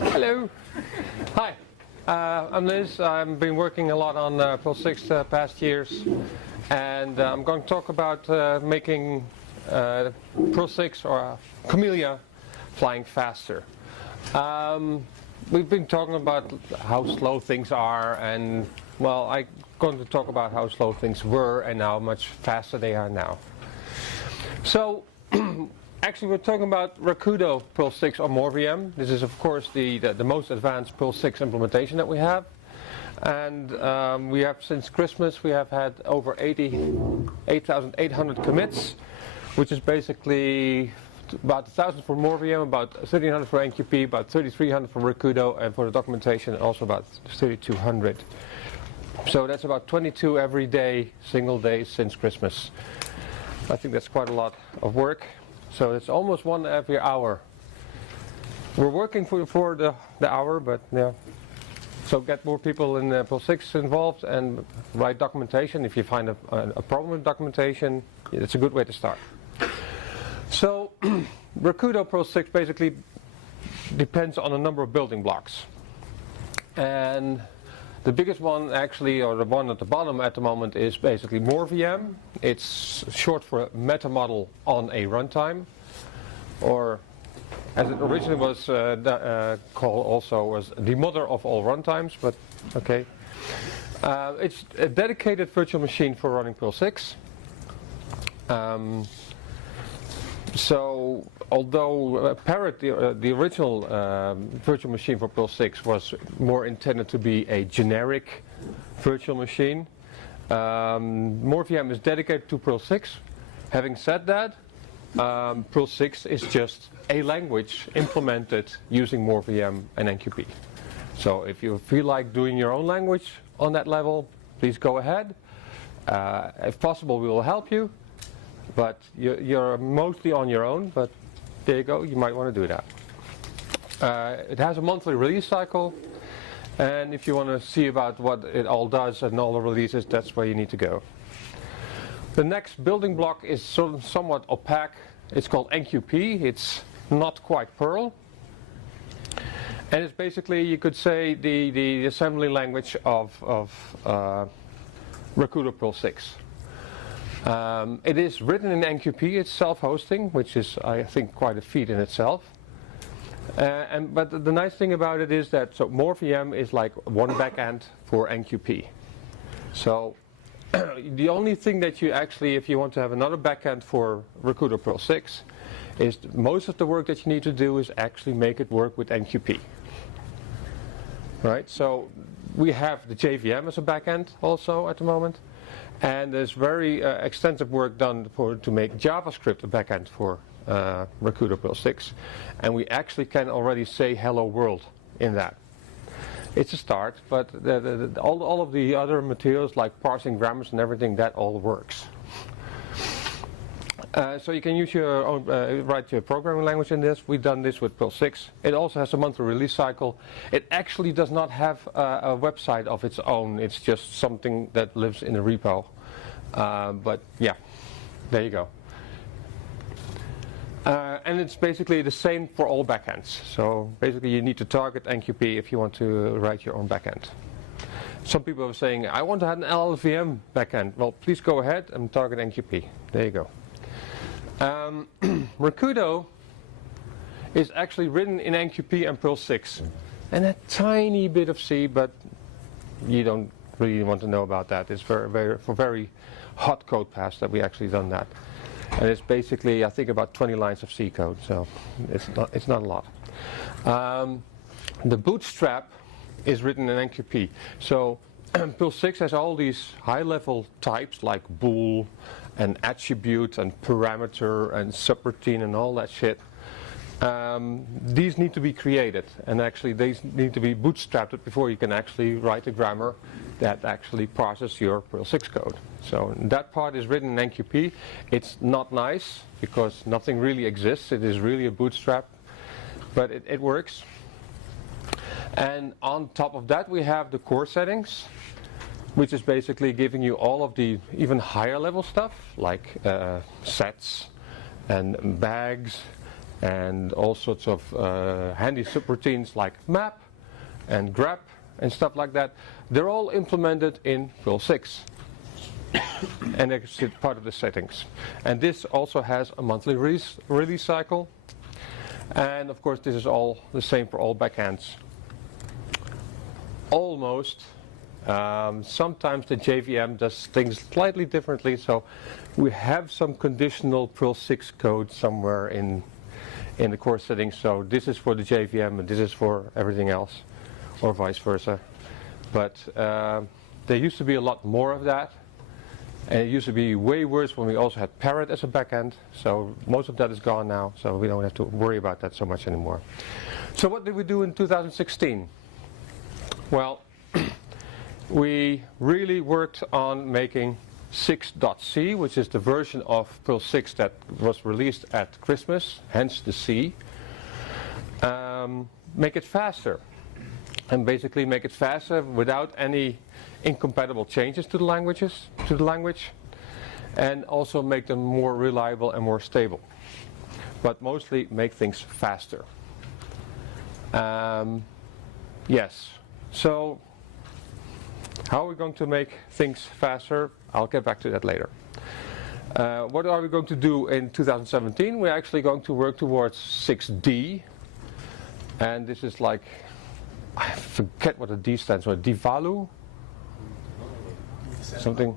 Hello. Hi. I'm Liz. I've been working a lot on Perl 6 past years, and I'm going to talk about making Perl 6 or Camelia flying faster. We've been talking about how slow things are, and well, I'm going to talk about how slow things were and how much faster they are now. So actually, we're talking about Rakudo Perl 6 or more VM. This is, of course, the most advanced Perl 6 implementation that we have. And we have, since Christmas, we have had over 8,800 commits, which is basically about 1,000 for more VM, about 1,300 for NQP, about 3,300 for Rakudo, and for the documentation, also about 3,200. So that's about 22 every day, single days since Christmas. I think that's quite a lot of work. So it's almost one every hour. We're working for the hour, but yeah. So get more people in Perl 6 involved and write documentation. If you find a problem with documentation, it's a good way to start. So Rakudo Perl 6 basically depends on a number of building blocks. And the biggest one actually, or the one at the bottom at the moment, is basically more VM. It's short for meta model on a runtime, or as it originally was called also was the mother of all runtimes, but okay. It's a dedicated virtual machine for running Perl 6. So although Parrot, the original virtual machine for Perl 6 was more intended to be a generic virtual machine, MoreVM is dedicated to Perl 6. Having said that, Perl 6 is just a language implemented using MoreVM and NQP. So if you feel like doing your own language on that level, please go ahead. If possible, we will help you. But you're mostly on your own, but there you go, you might want to do that. It has a monthly release cycle, and if you want to see about what it all does and all the releases, that's where you need to go. The next building block is somewhat opaque. It's called NQP. It's not quite Perl. And it's basically, you could say, the assembly language of Rakudo Perl 6. It is written in NQP. It's self-hosting, which is, I think, quite a feat in itself. But the nice thing about it is that MoreVM is like one backend for NQP. So the only thing that you actually, if you want to have another backend for Rakudo Perl 6, is most of the work that you need to do is actually make it work with NQP. Right? So we have the JVM as a backend also at the moment. And there's very extensive work done to make JavaScript a backend for Rakudo Perl 6. And we actually can already say hello world in that. It's a start, but all of the other materials like parsing grammars and everything, that all works. So you can use your own, write your programming language in this. We've done this with Perl 6. It also has a monthly release cycle. It actually does not have a website of its own. It's just something that lives in a repo. But yeah, there you go. And it's basically the same for all backends. So basically you need to target NQP if you want to write your own backend. Some people are saying, I want to have an LLVM backend. Well, please go ahead and target NQP. There you go. Rakudo is actually written in NQP and Perl 6. And a tiny bit of C, but you don't really want to know about that. It's for very hot code paths that we actually done that. And it's basically, I think, about 20 lines of C code, so it's not a lot. The bootstrap is written in NQP. So Perl 6 has all these high-level types like bool and attribute and parameter and subroutine and all that shit. These need to be created, and actually these need to be bootstrapped before you can actually write a grammar that actually parses your Perl 6 code. So that part is written in NQP. It's not nice because nothing really exists. It is really a bootstrap, but it works. And on top of that we have the core settings, which is basically giving you all of the even higher level stuff like sets and bags and all sorts of handy subroutines like map and grep and stuff like that. They're all implemented in Perl 6. And it's part of the settings. And this also has a monthly release cycle. And of course this is all the same for all backends. Almost. Sometimes the JVM does things slightly differently, so we have some conditional Perl 6 code somewhere in the core settings. So this is for the JVM and this is for everything else, or vice versa. But there used to be a lot more of that. And it used to be way worse when we also had Parrot as a backend. So most of that is gone now, so we don't have to worry about that so much anymore. So what did we do in 2016? Well, we really worked on making 6.c, which is the version of Perl 6 that was released at Christmas, hence the C. Make it faster. And basically make it faster without any incompatible changes to the language, and also make them more reliable and more stable. But mostly make things faster. Yes. So how are we going to make things faster? I'll get back to that later. What are we going to do in 2017? We're actually going to work towards 6D. And this is like, I forget what the D stands for. Divalu? Something.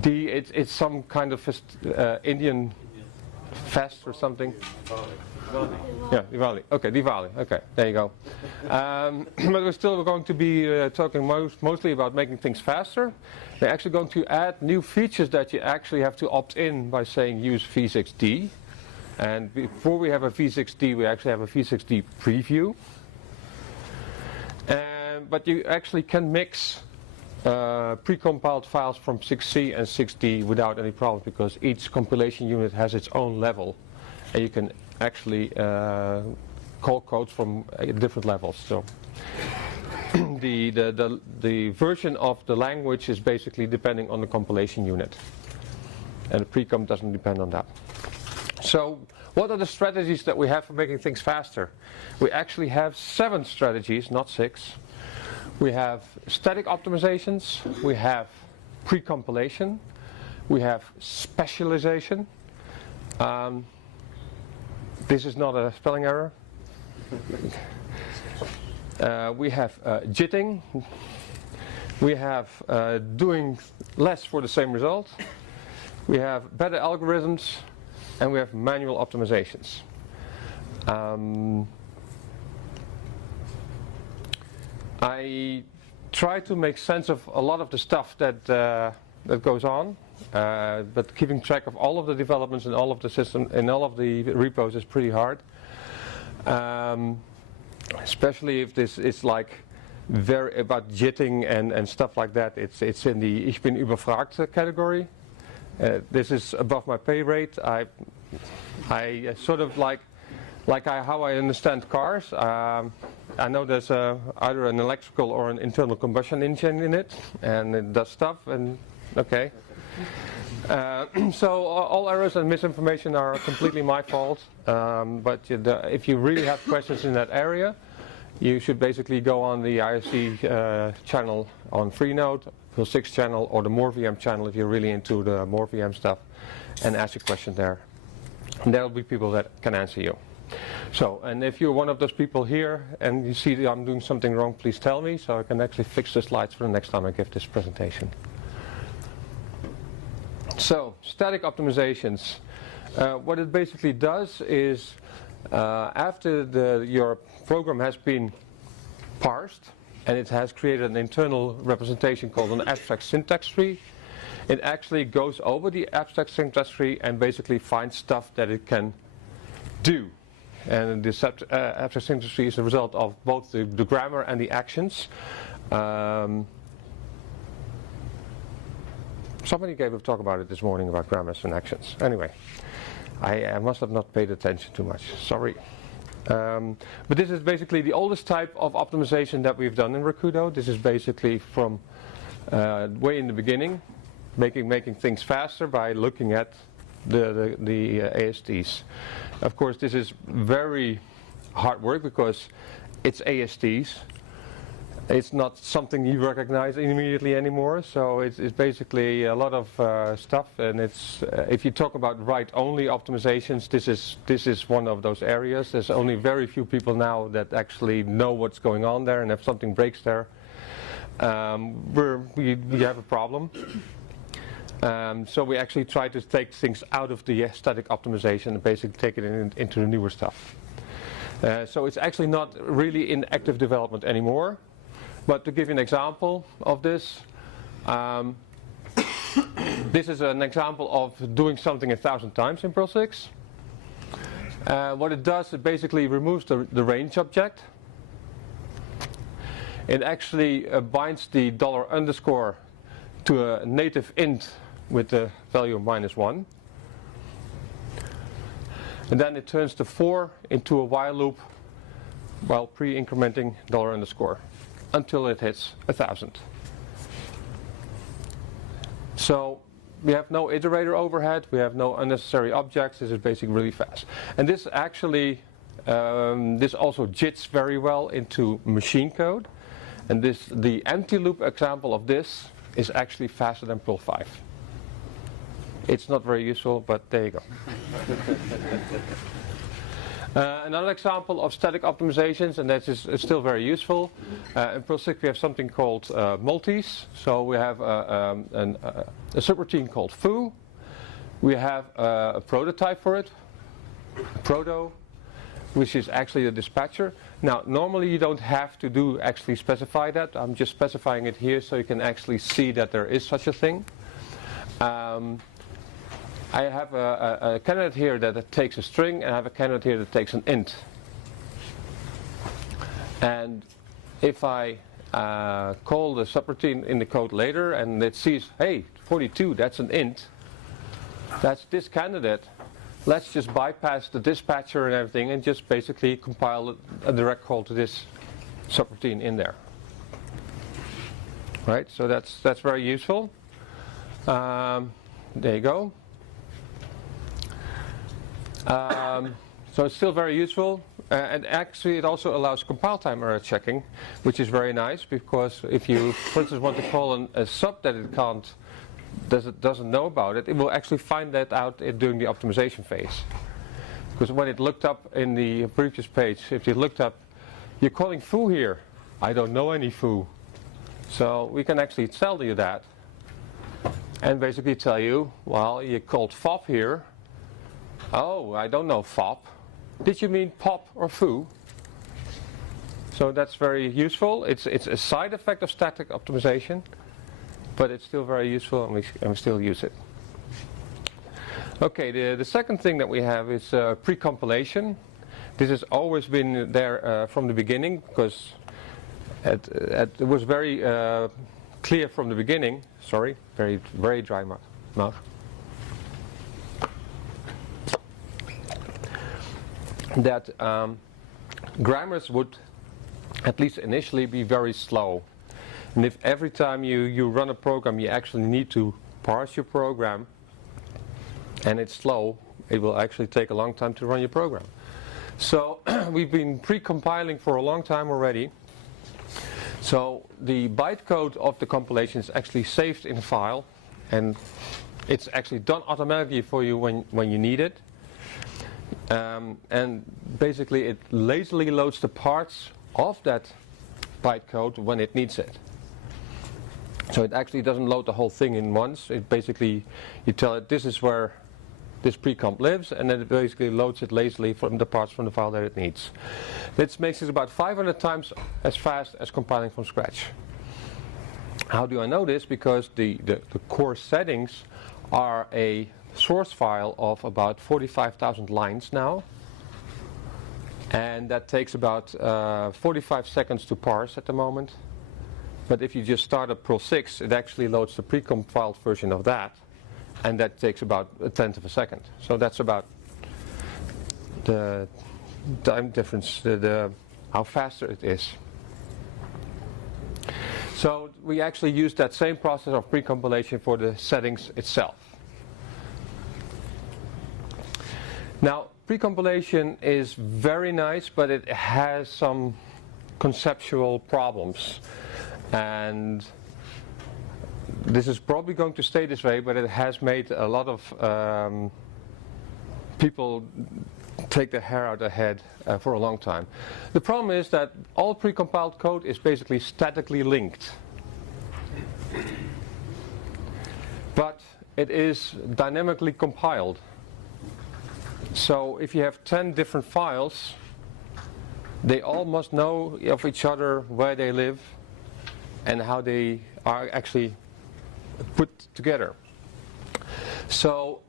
D, it's some kind of Indian fest or something. Yeah, Diwali. Okay, Diwali. Okay, there you go. But we're still going to be talking mostly about making things faster. We're actually going to add new features that you actually have to opt in by saying use v6d. And before we have a v6d, we actually have a v6d preview. But you actually can mix pre-compiled files from 6C and 6D without any problems, because each compilation unit has its own level, and you can actually call codes from different levels. So the version of the language is basically depending on the compilation unit, and the pre-comp doesn't depend on that. So what are the strategies that we have for making things faster? We actually have 7 strategies, not 6. We have static optimizations, we have pre-compilation, we have specialization. This is not a spelling error. We have jitting. We have doing less for the same result. We have better algorithms, and we have manual optimizations. I try to make sense of a lot of the stuff that goes on, but keeping track of all of the developments and all of the system and all of the repos is pretty hard. Especially if this is like very about jitting and stuff like that. It's in the Ich bin überfragt category. This is above my pay rate. I sort of like how I understand cars. I know there's either an electrical or an internal combustion engine in it, and it does stuff, and okay. So all errors and misinformation are completely my fault, but if you really have questions in that area, you should basically go on the IRC channel on Freenode, Perl 6 channel, or the MoreVM channel if you're really into the MoreVM stuff, and ask a question there. And there will be people that can answer you. So, and if you're one of those people here and you see that I'm doing something wrong, please tell me so I can actually fix the slides for the next time I give this presentation. So, static optimizations. What it basically does is after your program has been parsed and it has created an internal representation called an abstract syntax tree, it actually goes over the abstract syntax tree and basically finds stuff that it can do. And this abstract syntax tree is a result of both the grammar and the actions. Somebody gave a talk about it this morning about grammars and actions. Anyway, I must have not paid attention too much. Sorry. But this is basically the oldest type of optimization that we've done in Rakudo. This is basically from way in the beginning, making things faster by looking at the ASTs. Of course, this is very hard work because it's ASTs. It's not something you recognize immediately anymore, so it's basically a lot of stuff, and it's if you talk about write-only optimizations, this is one of those areas. There's only very few people now that actually know what's going on there, and if something breaks there, we have a problem. So we actually try to take things out of the static optimization and basically take it into the newer stuff. So it's actually not really in active development anymore. But to give you an example of this, this is an example of doing something 1,000 times in Perl 6. What it does, it basically removes the range object. It actually binds the $_ to a native int with the value of -1. And then it turns the 4 into a while loop while pre-incrementing $_ until it hits 1,000. So we have no iterator overhead, we have no unnecessary objects. This is basically really fast. And this actually, this also jits very well into machine code. And the empty loop example of this is actually faster than Perl 5. It's not very useful, but there you go. Another example of static optimizations, and that is still very useful. In Perl 6 we have something called multis. So we have a subroutine called foo. We have a prototype for it, proto, which is actually the dispatcher. Now normally you don't have to actually specify that. I'm just specifying it here so you can actually see that there is such a thing. I have a candidate here that takes a string, and I have a candidate here that takes an int. And if I call the subroutine in the code later and it sees, hey, 42, that's an int, that's this candidate, let's just bypass the dispatcher and everything and just basically compile a direct call to this subroutine in there. Right, so that's very useful. There you go. So it's still very useful, and actually it also allows compile time error checking, which is very nice, because if you, for instance, want to call a sub that it doesn't know about it, it will actually find that out during the optimization phase. Because when it looked up in the previous page, if you looked up, you're calling foo here, I don't know any foo. So we can actually tell you that, and basically tell you, well, you called fop here. Oh, I don't know fop. Did you mean pop or foo? So that's very useful. It's a side effect of static optimization, but it's still very useful, and we still use it. Okay, the second thing that we have is pre-compilation. This has always been there from the beginning, because it was very clear from the beginning. Sorry, very dry mouth. That grammars would, at least initially, be very slow. And if every time you run a program you actually need to parse your program, and it's slow, it will actually take a long time to run your program. So we've been pre-compiling for a long time already. So the bytecode of the compilation is actually saved in a file, and it's actually done automatically for you when you need it. And basically it lazily loads the parts of that bytecode when it needs it. So it actually doesn't load the whole thing in once. It basically, you tell it this is where this pre-comp lives, and then it basically loads it lazily from the parts from the file that it needs. This makes it about 500 times as fast as compiling from scratch. How do I know this? Because the core settings are a source file of about 45,000 lines now, and that takes about 45 seconds to parse at the moment. But if you just start up Perl 6, it actually loads the pre-compiled version of that, and that takes about 1/10 of a second. So that's about the time difference, how faster it is. So we actually use that same process of pre-compilation for the settings itself. Now, pre-compilation is very nice, but it has some conceptual problems. And this is probably going to stay this way, but it has made a lot of people take their hair out of their head for a long time. The problem is that all pre-compiled code is basically statically linked. But it is dynamically compiled. So if you have 10 different files, they all must know of each other, where they live, and how they are actually put together. So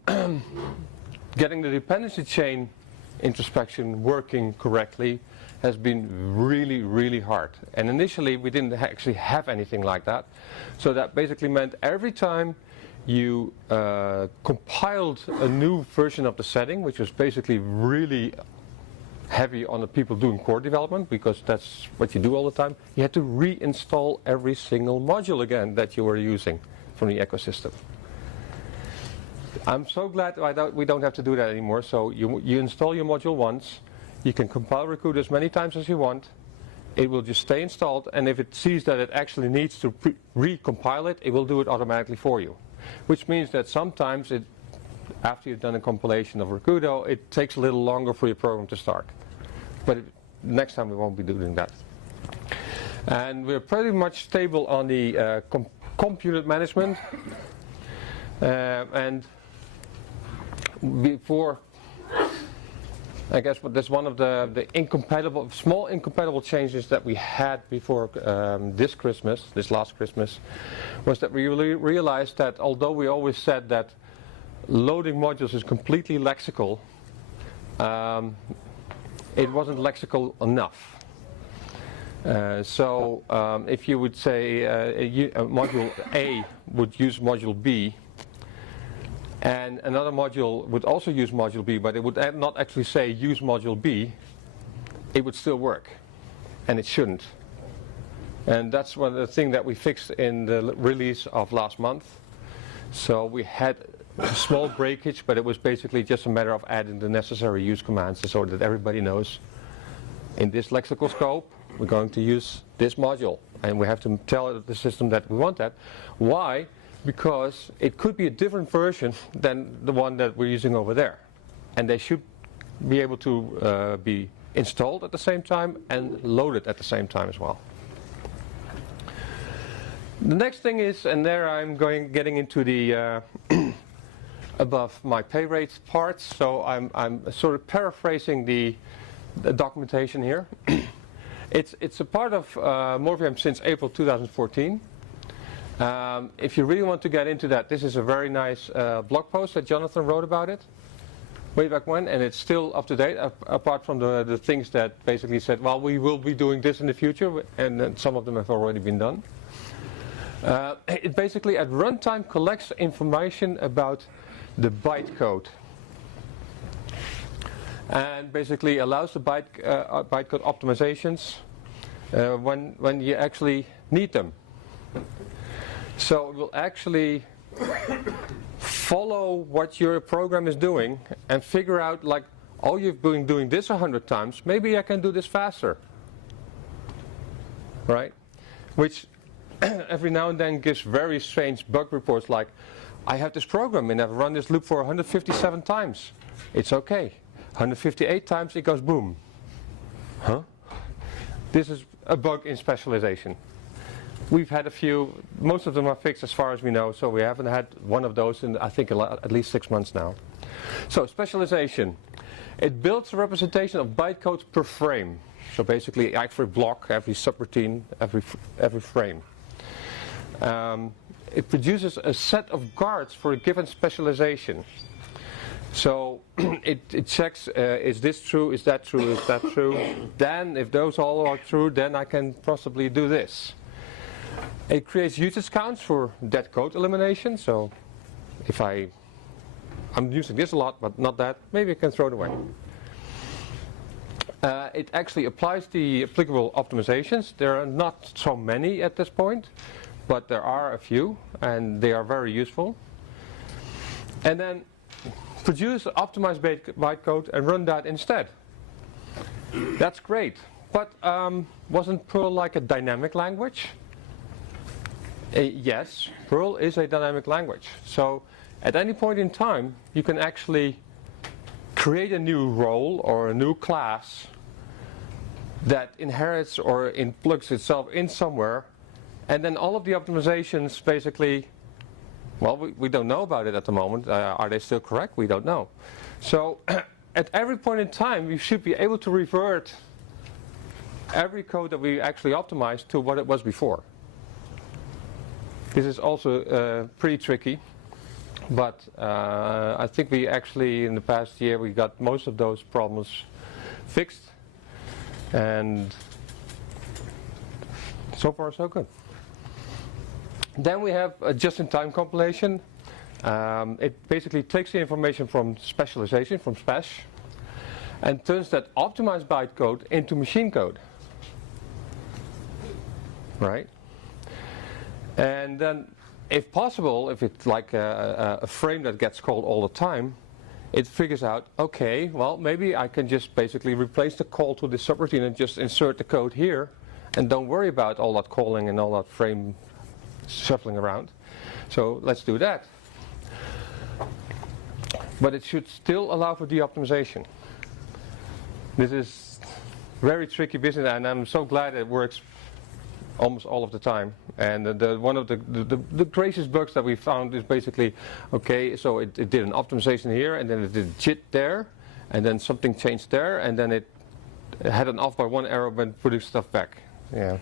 getting the dependency chain introspection working correctly has been really, really hard. And initially we didn't actually have anything like that. So that basically meant every time you compiled a new version of the setting, which was basically really heavy on the people doing core development, because that's what you do all the time, you had to reinstall every single module again that you were using from the ecosystem. I'm so glad we don't have to do that anymore. So you install your module once, you can compile Recruit as many times as you want, it will just stay installed, and if it sees that it actually needs to recompile it, it will do it automatically for you. Which means that sometimes after you've done a compilation of Recrudo, it takes a little longer for your program to start. But next time we won't be doing that. And we're pretty much stable on the comp-unit management. And before, I guess that's one of the small incompatible changes that we had before this last Christmas, was that we really realized that although we always said that loading modules is completely lexical, it wasn't lexical enough. So if you would say module A would use module B, and another module would also use module B, but it would not actually say use module B, it would still work, and it shouldn't. And that's one of the things that we fixed in the release of last month. So we had a small breakage, but it was basically just a matter of adding the necessary use commands so that everybody knows in this lexical scope we're going to use this module, and we have to tell the system that we want that. Why? Because it could be a different version than the one that we're using over there, and they should be able to be installed at the same time and loaded at the same time as well. The next thing is, and there I'm getting into the above my pay rate parts, so I'm sort of paraphrasing the documentation here. It's a part of MoreVM since April 2014. If you really want to get into that, this is a very nice blog post that Jonathan wrote about it way back when, and it's still up to date, apart from the things that basically said, well, we will be doing this in the future, and then some of them have already been done. It basically at runtime collects information about the bytecode, and basically allows the bytecode optimizations when you actually need them. So it will actually follow what your program is doing and figure out, like, oh, you've been doing this 100 times, maybe I can do this faster, right? Which every now and then gives very strange bug reports like, I have this program and I've run this loop for 157 times. It's okay. 158 times it goes boom. Huh? This is a bug in specialization. We've had a few, most of them are fixed as far as we know, so we haven't had one of those in, I think, at least 6 months now. So specialization. It builds a representation of bytecodes per frame. So basically every block, every subroutine, every frame. It produces a set of guards for a given specialization. So it checks, is this true, is that true, is that true? Then if those all are true, then I can possibly do this. It creates usage counts for dead code elimination. So if I'm using this a lot, but not that, maybe I can throw it away. It actually applies the applicable optimizations. There are not so many at this point, but there are a few, and they are very useful. And then produce optimized bytecode and run that instead. That's great, but wasn't Perl like a dynamic language? Yes, Perl is a dynamic language. So at any point in time, you can actually create a new role or a new class that inherits or plugs itself in somewhere, and then all of the optimizations basically, well, we don't know about it at the moment. Are they still correct? We don't know. So at every point in time, we should be able to revert every code that we actually optimized to what it was before. This is also pretty tricky, but I think we actually, in the past year, we got most of those problems fixed, and so far so good. Then we have a just-in-time compilation. It basically takes the information from specialization, from SPEC, and turns that optimized bytecode into machine code. Right? And then, if possible, if it's like a frame that gets called all the time, it figures out, okay, well, maybe I can just basically replace the call to the subroutine and just insert the code here, and don't worry about all that calling and all that frame shuffling around. So let's do that. But it should still allow for de-optimization. This is very tricky business, and I'm so glad it works almost all of the time. And one of the craziest bugs that we found is basically, okay, so it did an optimization here, and then it did JIT there, and then something changed there, and then it had an off by one error when putting stuff back. Yeah,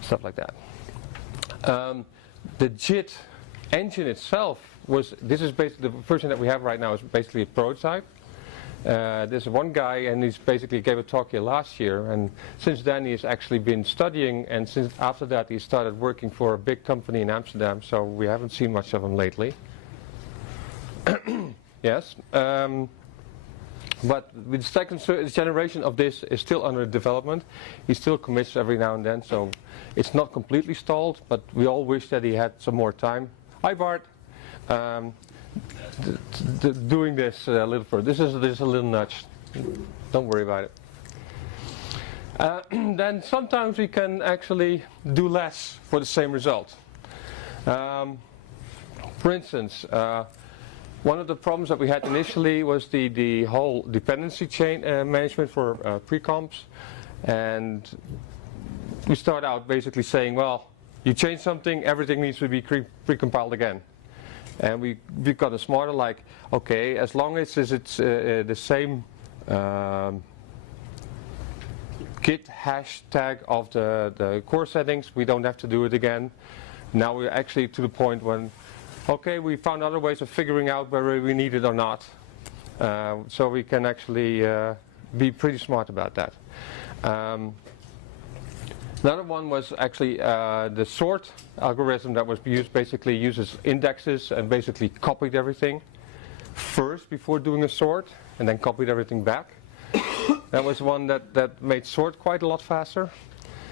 stuff like that. The JIT engine itself this is basically the version that we have right now is basically a prototype. There's one guy, and he's basically gave a talk here last year, and since then he's actually been studying, and since after that he started working for a big company in Amsterdam, so we haven't seen much of him lately. Yes, but the second generation of this is still under development. He still commits every now and then, so it's not completely stalled, but we all wish that he had some more time. Hi Bart. Doing this a little further. This is a little nudge. Don't worry about it. Then sometimes we can actually do less for the same result. For instance, one of the problems that we had initially was the whole dependency chain management for pre-comps, and we start out basically saying, well, you change something, everything needs to be pre-compiled again. And we've gotten smarter, like, okay, as long as it's the same git hashtag of the core settings, we don't have to do it again. Now we're actually to the point when, okay, we found other ways of figuring out whether we need it or not. So we can actually be pretty smart about that. Another one was actually the sort algorithm that was used, basically uses indexes and basically copied everything first before doing a sort, and then copied everything back. That was one that made sort quite a lot faster.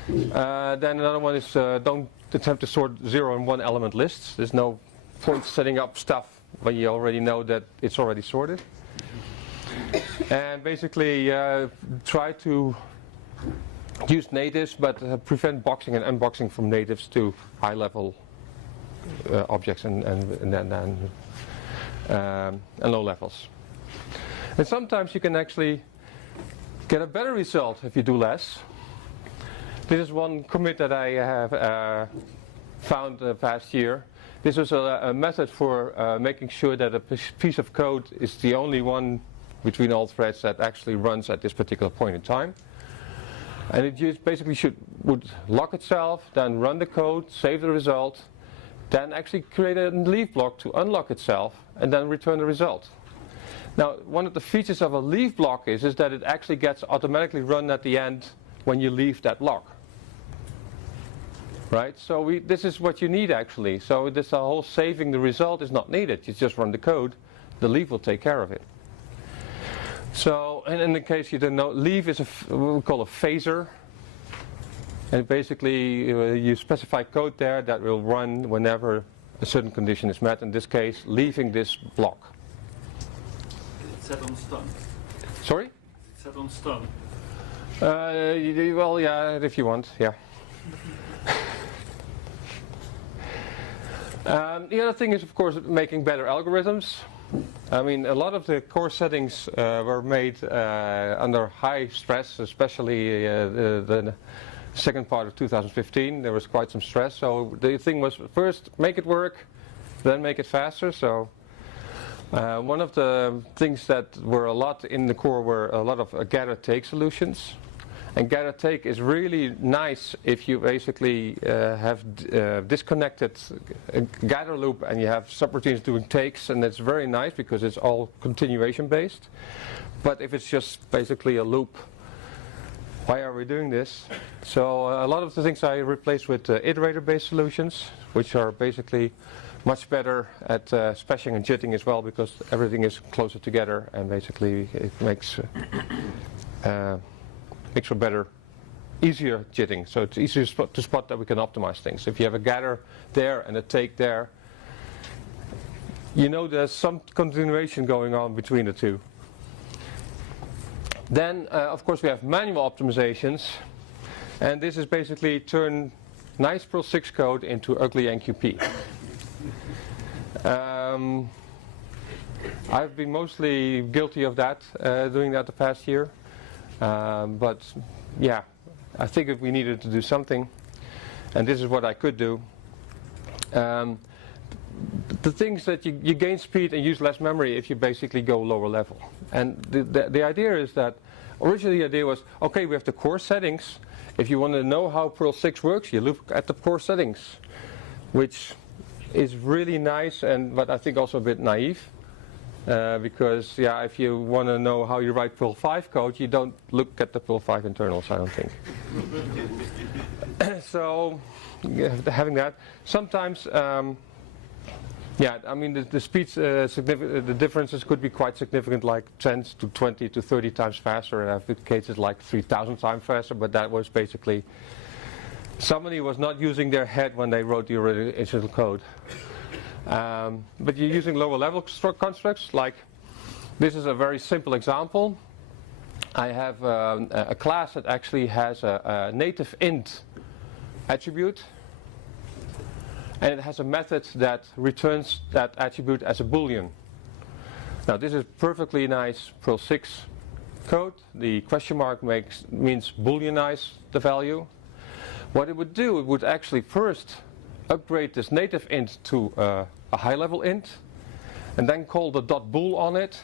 Then another one is don't attempt to sort 0 and 1 element lists. There's no point setting up stuff when you already know that it's already sorted. And basically try to use natives, but prevent boxing and unboxing from natives to high-level objects and low levels. And sometimes you can actually get a better result if you do less. This is one commit that I have found the past year. This was a method for making sure that a piece of code is the only one between all threads that actually runs at this particular point in time. And it just basically would lock itself, then run the code, save the result, then actually create a leave block to unlock itself, and then return the result. Now, one of the features of a leave block is that it actually gets automatically run at the end when you leave that block. Right? So this is what you need actually. So this whole saving the result is not needed. You just run the code, the leave will take care of it. So, and in the case you don't know, leave is what we call a phaser. And basically you specify code there that will run whenever a certain condition is met. In this case, leaving this block. set on stun? Sorry? Set on stun. Well, yeah, if you want, yeah. The other thing is, of course, making better algorithms. I mean, a lot of the core settings were made under high stress, especially the second part of 2015. There was quite some stress. So the thing was, first make it work, then make it faster. So one of the things that were a lot in the core were a lot of gather-take solutions. And gather-take is really nice if you basically have disconnected a gather loop and you have subroutines doing takes, and it's very nice because it's all continuation based. But if it's just basically a loop, why are we doing this? So a lot of the things I replaced with iterator-based solutions, which are basically much better at splashing and jitting as well, because everything is closer together, and basically it makes for better, easier jitting. So it's easier to spot that we can optimize things. If you have a gather there and a take there, you know there's some continuation going on between the two. Then, of course, we have manual optimizations, and this is basically turn nice Perl 6 code into ugly NQP. I've been mostly guilty of that, doing that the past year. But yeah, I figured we needed to do something, and this is what I could do. The things that you gain speed and use less memory if you basically go lower level. And the idea is that originally the idea was, okay, we have the core settings. If you want to know how Perl 6 works, you look at the core settings, which is really nice, but I think also a bit naive. Because yeah, if you want to know how you write Perl 5 code, you don't look at the Perl 5 internals, I don't think. So, yeah, having that, sometimes, yeah, I mean the speeds, the differences could be quite significant, like 10 to 20 to 30 times faster, and I've had cases like 3,000 times faster. But that was basically somebody was not using their head when they wrote the original code. But you're using lower level constructs, like this is a very simple example. I have a class that actually has a native int attribute, and it has a method that returns that attribute as a boolean. Now this is perfectly nice Perl 6 code. The question mark means booleanize the value. What it would do, it would actually first upgrade this native int to a high level int, and then call the .bool on it,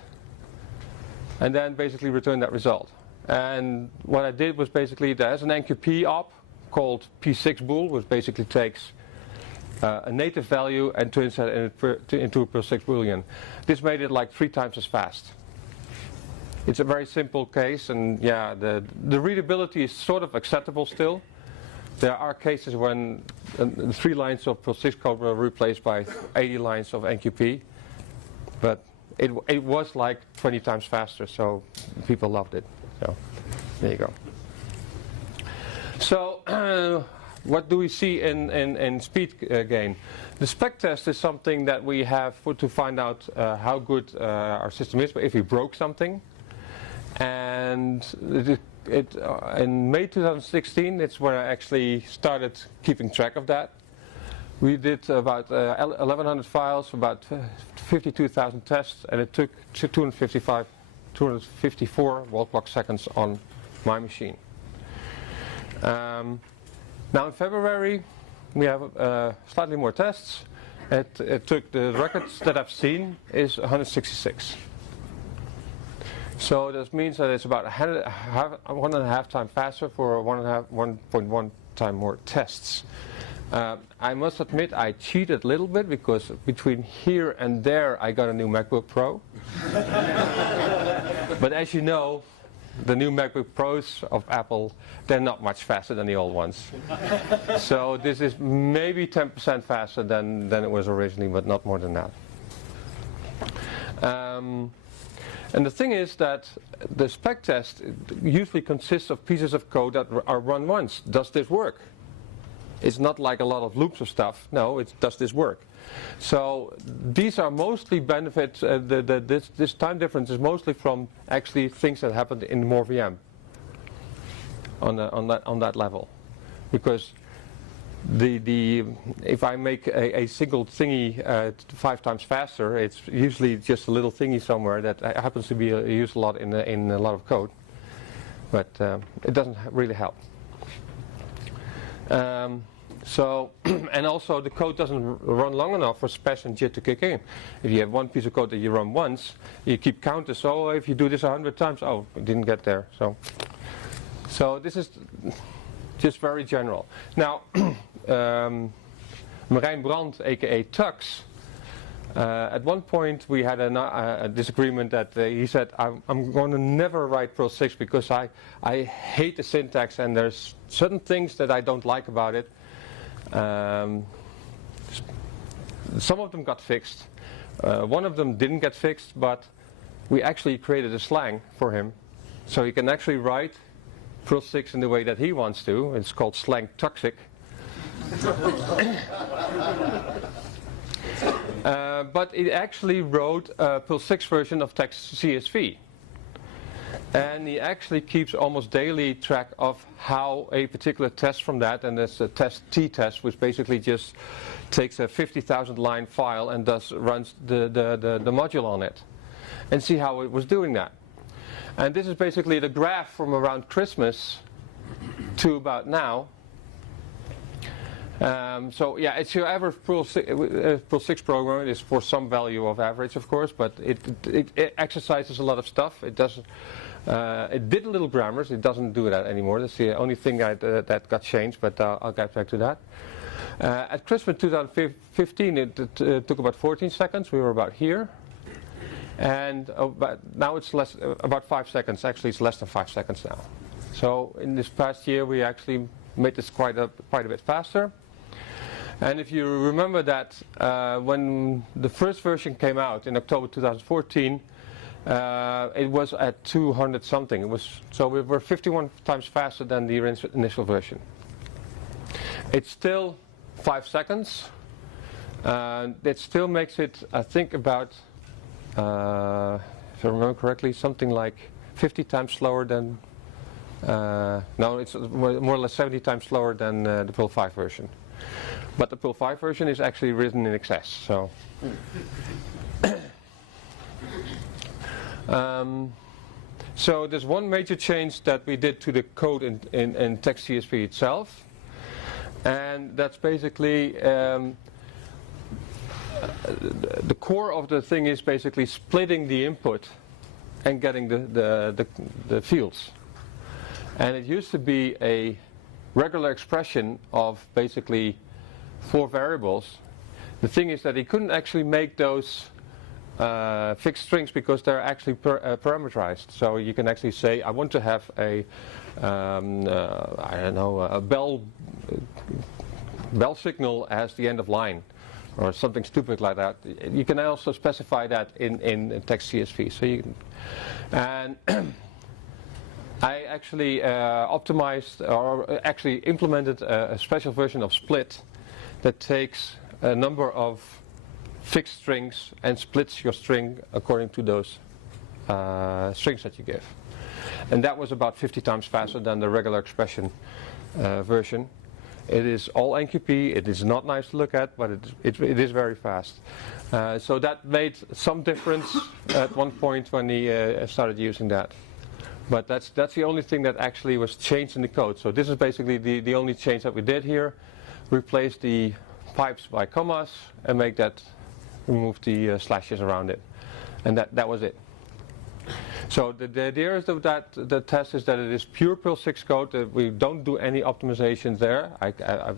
and then basically return that result. And what I did was basically, there's an NQP op called p6bool, which basically takes a native value and turns that into a Perl 6 boolean. This made it like 3 times as fast. It's a very simple case, and yeah, the readability is sort of acceptable still. There are cases when 3 lines of Perl 6 code were replaced by 80 lines of NQP, but it was like 20 times faster, so people loved it. So there you go. So what do we see in speed gain? The spec test is something that we have to find out how good our system is, if we broke something. And in May 2016, it's where I actually started keeping track of that. We did about 1,100 files, about 52,000 tests, and it took 254 wall clock seconds on my machine. Now in February, we have slightly more tests. It took, the records that I've seen is 166. So this means that it's about 1.5 times faster for 1.1 time more tests. I must admit I cheated a little bit, because between here and there I got a new MacBook Pro. But as you know, the new MacBook Pros of Apple, they're not much faster than the old ones. So this is maybe 10% faster than it was originally, but not more than that. And the thing is that the spec test usually consists of pieces of code that are run once. Does this work? It's not like a lot of loops of stuff. No, it's does this work? So these are mostly benefits, this time difference is mostly from actually things that happened in more VM on that level. Because if I make a single thingy 5 times faster, it's usually just a little thingy somewhere that happens to be used a lot in a lot of code, but it doesn't really help. So and also the code doesn't run long enough for SPES and JIT to kick in. If you have one piece of code that you run once, you keep counting. So if you do this 100 times, oh, it didn't get there. So this is just very general. Now, Marijn Brandt, aka Tux, at one point we had a disagreement that he said, I'm going to never write Perl 6 because I hate the syntax and there's certain things that I don't like about it. Some of them got fixed. One of them didn't get fixed, but we actually created a slang for him. So he can actually write Perl 6 in the way that he wants to. It's called slang toxic. But it actually wrote a Perl 6 version of text CSV. And he actually keeps almost daily track of how a particular test from that, and there's a test t-test, which basically just takes a 50,000 line file and runs the module on it, and see how it was doing that. And this is basically the graph from around Christmas to about now. So yeah, it's your average Perl 6 program. It is for some value of average, of course, but it exercises a lot of stuff. It does. It did little grammars. It doesn't do that anymore. That's the only thing that got changed, but I'll get back to that. At Christmas 2015, it took about 14 seconds. We were about here. And now it's about 5 seconds. Actually, it's less than 5 seconds now. So in this past year, we actually made this quite a bit faster. And if you remember that when the first version came out in October 2014, it was at 200 something. So we were 51 times faster than the initial version. It's still 5 seconds. It still makes it, I think, about, if I remember correctly, something like 50 times slower than, no, it's more or less 70 times slower than the Perl 5 version. But the Perl 5 version is actually written in excess. So, so there's one major change that we did to the code in text CSV itself, and that's basically the core of the thing is basically splitting the input and getting the fields. And it used to be a regular expression of basically 4 variables. The thing is that he couldn't actually make those fixed strings because they're actually parameterized. So you can actually say, I want to have a, I don't know, a bell signal as the end of line, or something stupid like that. You can also specify that in text CSV. So you can, and I actually optimized, or actually implemented a special version of split that takes a number of fixed strings and splits your string according to those strings that you give. And that was about 50 times faster than the regular expression version. It is all NQP. It is not nice to look at, but it is very fast. So that made some difference at one point when he started using that. But that's the only thing that actually was changed in the code. So this is basically the only change that we did here. Replace the pipes by commas and remove the slashes around it. And that was it. So the idea is that the test is that it is pure Perl 6 code, that we don't do any optimizations there.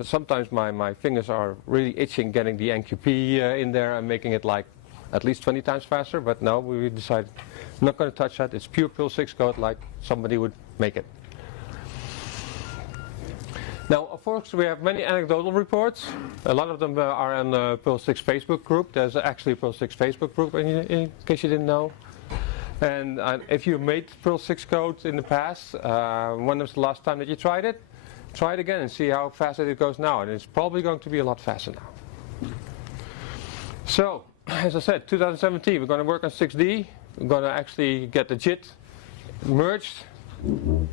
Sometimes my fingers are really itching getting the NQP in there and making it like at least 20 times faster, but no, we decided not going to touch that. It's pure Perl 6 code like somebody would make it. Now, of course, we have many anecdotal reports. A lot of them are on the Perl 6 Facebook group. There's actually a Perl 6 Facebook group, in case you didn't know. And if you made Perl 6 code in the past, when was the last time that you tried it? Try it again and see how fast it goes now. And it's probably going to be a lot faster now. So, as I said, 2017, we're going to work on 6D. We're going to actually get the JIT merged. We're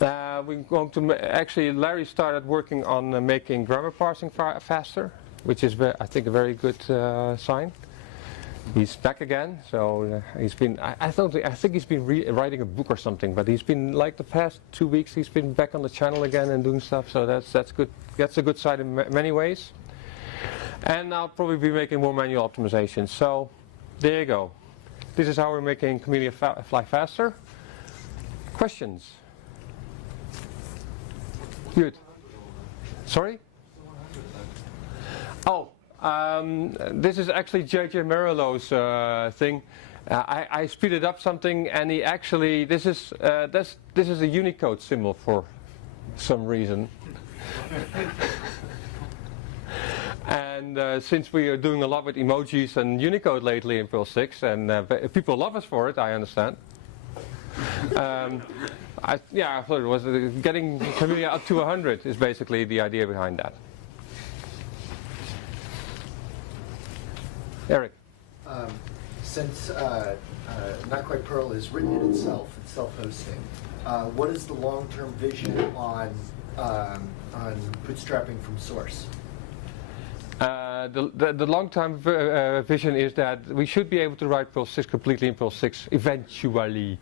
going to actually, Larry started working on making grammar parsing faster, which is, I think, a very good sign. He's back again, so he's been, I think he's been writing a book or something, but he's been, like the past 2 weeks, he's been back on the channel again and doing stuff, so that's good. That's a good sign in many ways. And I'll probably be making more manual optimizations, so there you go. This is how we're making Camelia fly faster. Questions? Good. Sorry? Oh. This is actually JJ Marillo's thing. I speeded up something, and he actually this is a Unicode symbol for some reason. And since we are doing a lot with emojis and Unicode lately in Perl 6, and people love us for it, I understand. I thought it was getting Camelia up to 100 is basically the idea behind that. Eric. Since Not Quite Perl is written in itself, it's self-hosting, what is the long-term vision on bootstrapping from source? The long-term vision is that we should be able to write Perl 6 completely in Perl 6 eventually.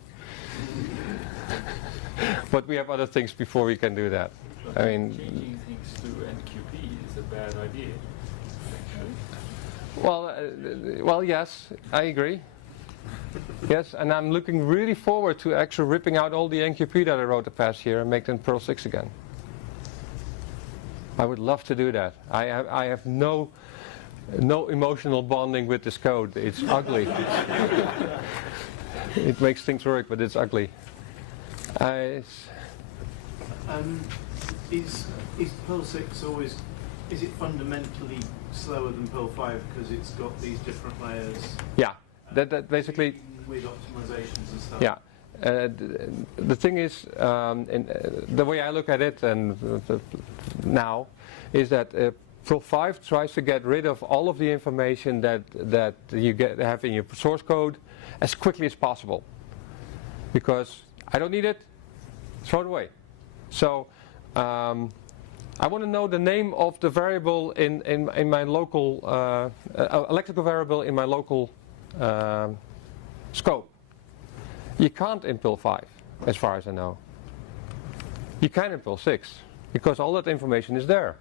But we have other things before we can do that. I mean, changing things to NQP is a bad idea. Well, yes, I agree. Yes, and I'm looking really forward to actually ripping out all the NQP that I wrote the past year and make them Perl 6 again. I would love to do that. I have no emotional bonding with this code. It's ugly. It makes things work, but it's ugly. Is Perl 6 always, is it fundamentally slower than Perl 5 because it's got these different layers? Yeah, that basically with optimizations and stuff. Yeah, the thing is, the way I look at it, and now, is that Perl 5 tries to get rid of all of the information that you have in your source code as quickly as possible, because I don't need it, throw it away. So I want to know the name of the variable in my local electrical variable in my local scope. You can't in Perl 5, as far as I know. You can in Perl 6, because all that information is there.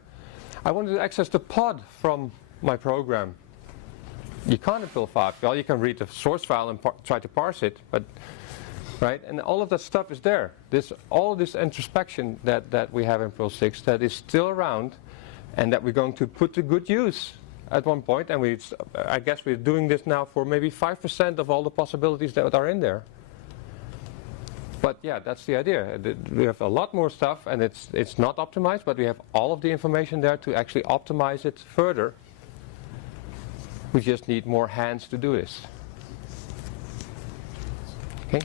I wanted to access the pod from my program. You can't in Perl 5. Well, you can read the source file and try to parse it, but right, and all of that stuff is there. All this introspection that we have in Perl 6 that is still around, and that we're going to put to good use at one point. And I guess we're doing this now for maybe 5% of all the possibilities that are in there. But yeah, that's the idea. We have a lot more stuff, and it's not optimized, but we have all of the information there to actually optimize it further. We just need more hands to do this. Okay.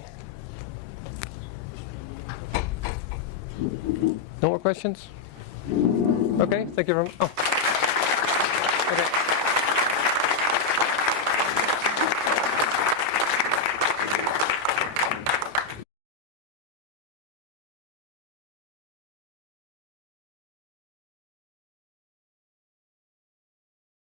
No more questions? Okay, thank you very much. Oh. Okay.